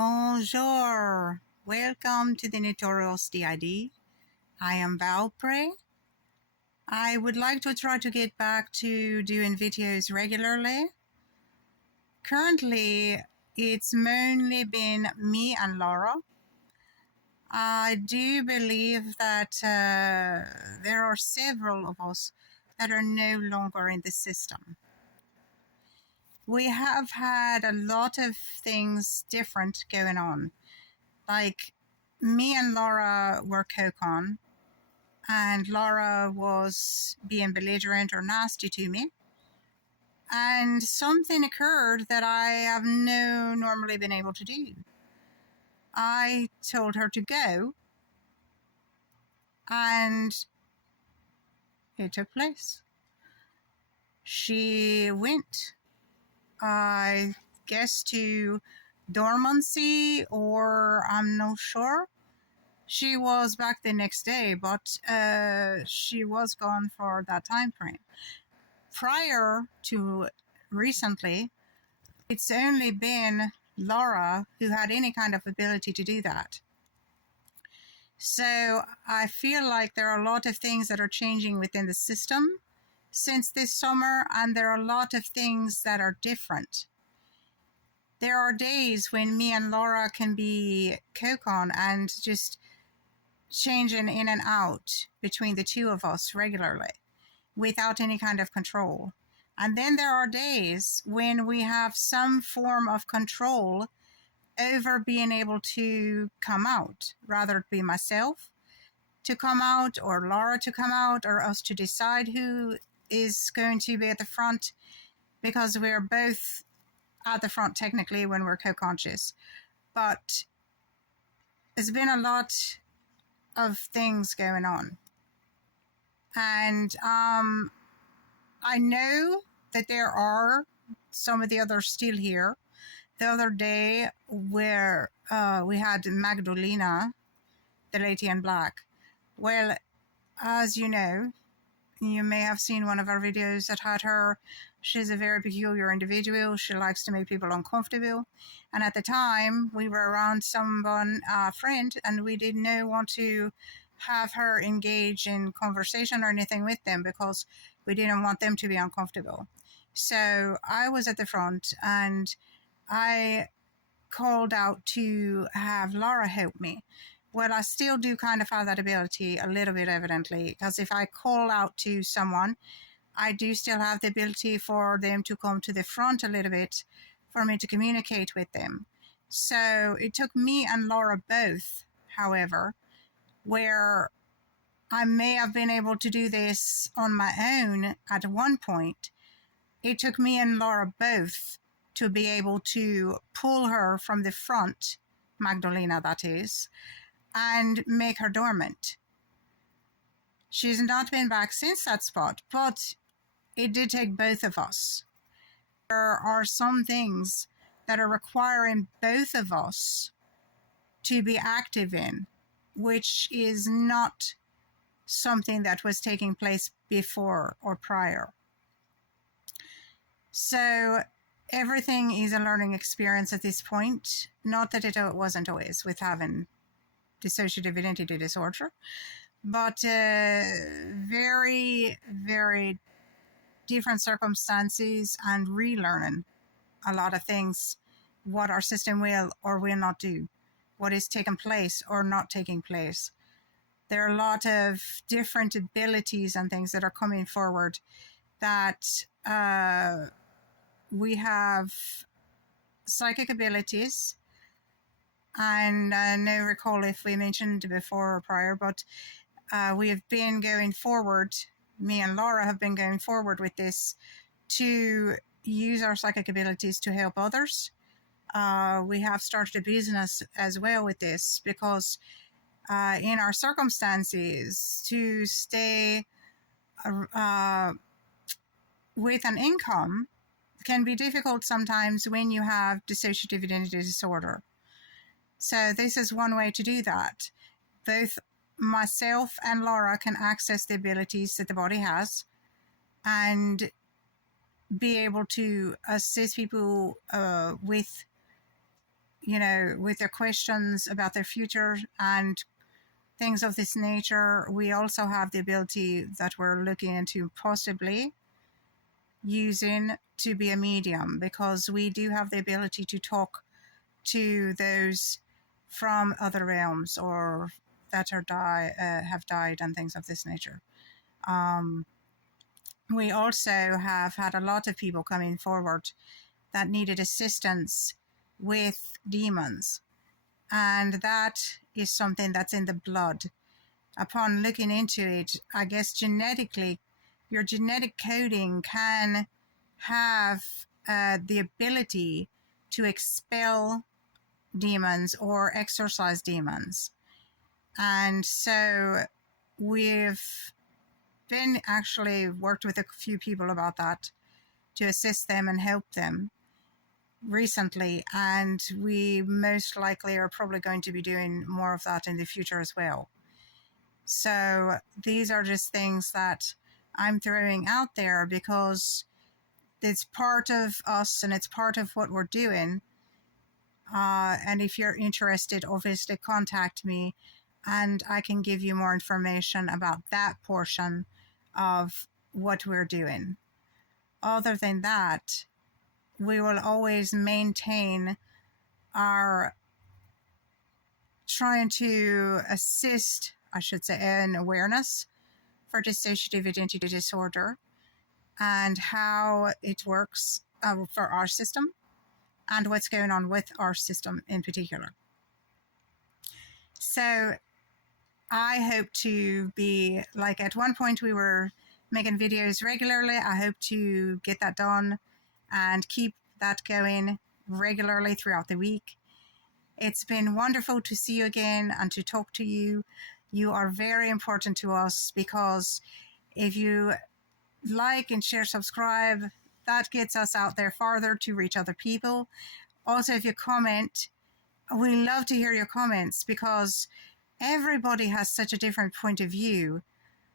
Bonjour, welcome to the Notorious D.I.D. I am Valpre. I would like to try to get back to doing videos regularly. Currently, it's mainly been me and Laura. I do believe that there are several of us that are no longer in the system. We have had a lot of things different going on. Like, me and Laura were co-con, and Laura was being belligerent or nasty to me. And something occurred that I have normally been able to do. I told her to go, and it took place. She went, I guess, to dormancy, or I'm not sure. She was back the next day, but she was gone for that time frame. Prior to recently, it's only been Laura who had any kind of ability to do that. So I feel like there are a lot of things that are changing within the system since this summer, and there are a lot of things that are different. There are days when me and Laura can be co-con and just changing in and out between the two of us regularly without any kind of control. And then there are days when we have some form of control over being able to come out, rather it be myself to come out or Laura to come out, or us to decide who is going to be at the front, because we're both at the front technically when we're co-conscious. But there's been a lot of things going on. And I know that there are some of the others still here. The other day where we had Magdalena, the lady in black. Well, as you know, you may have seen one of our videos that had her. She's a very peculiar individual. She likes to make people uncomfortable. And at the time, we were around someone, a friend, and we did not want to have her engage in conversation or anything with them because we didn't want them to be uncomfortable. So I was at the front and I called out to have Laura help me. Well, I still do kind of have that ability a little bit, evidently, because if I call out to someone, I do still have the ability for them to come to the front a little bit for me to communicate with them. So it took me and Laura both, however, where I may have been able to do this on my own at one point. It took me and Laura both to be able to pull her from the front, Magdalena that is, and make her dormant. She's not been back since that spot, but it did take both of us. There are some things that are requiring both of us to be active in, which is not something that was taking place before or prior. So everything is a learning experience at this point. Not that it wasn't always with having dissociative identity disorder, but very, very different circumstances and relearning a lot of things, what our system will or will not do, what is taking place or not taking place. There are a lot of different abilities and things that are coming forward that we have psychic abilities. And I don't recall if we mentioned before or prior, but we have been going forward, me and Laura have been going forward with this to use our psychic abilities to help others. We have started a business as well with this because in our circumstances, to stay with an income can be difficult sometimes when you have dissociative identity disorder. So this is one way to do that. Both myself and Laura can access the abilities that the body has and be able to assist people with with their questions about their future and things of this nature. We also have the ability that we're looking into possibly using to be a medium, because we do have the ability to talk to those from other realms or that have died and things of this nature. We also have had a lot of people coming forward that needed assistance with demons, and that is something that's in the blood. Upon looking into it, I guess genetically, your genetic coding can have the ability to expel demons or exorcise demons. And so we've been actually worked with a few people about that to assist them and help them recently, and we most likely are probably going to be doing more of that in the future as well. So these are just things that I'm throwing out there because it's part of us and it's part of what we're doing. And if you're interested, obviously contact me and I can give you more information about that portion of what we're doing. Other than that, we will always maintain our trying to assist, I should say, in awareness for dissociative identity disorder and how it works for our system and what's going on with our system in particular. So I hope to be, like, at one point we were making videos regularly. I hope to get that done and keep that going regularly throughout the week. It's been wonderful to see you again and to talk to you. You are very important to us because if you like and share, subscribe, that gets us out there farther to reach other people. Also, if you comment, we love to hear your comments because everybody has such a different point of view.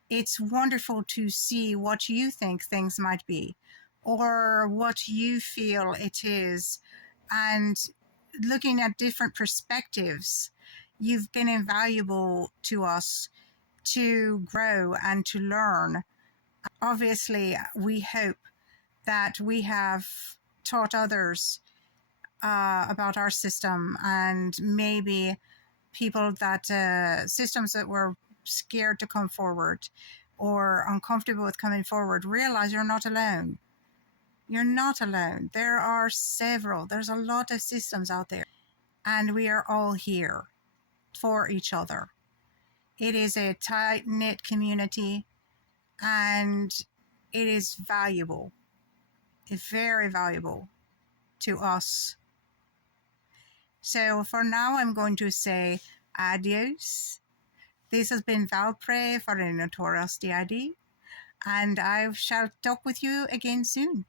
It's wonderful to see what you think things might be or what you feel it is. And looking at different perspectives, you've been invaluable to us to grow and to learn. Obviously, we hope that we have taught others about our system, and maybe people that systems that were scared to come forward or uncomfortable with coming forward realize you're not alone. You're not alone. There's a lot of systems out there, and we are all here for each other. It is a tight-knit community, and it is valuable. It's very valuable to us. So for now, I'm going to say adios. This has been Valpre for the Notorious D.I.D, and I shall talk with you again soon.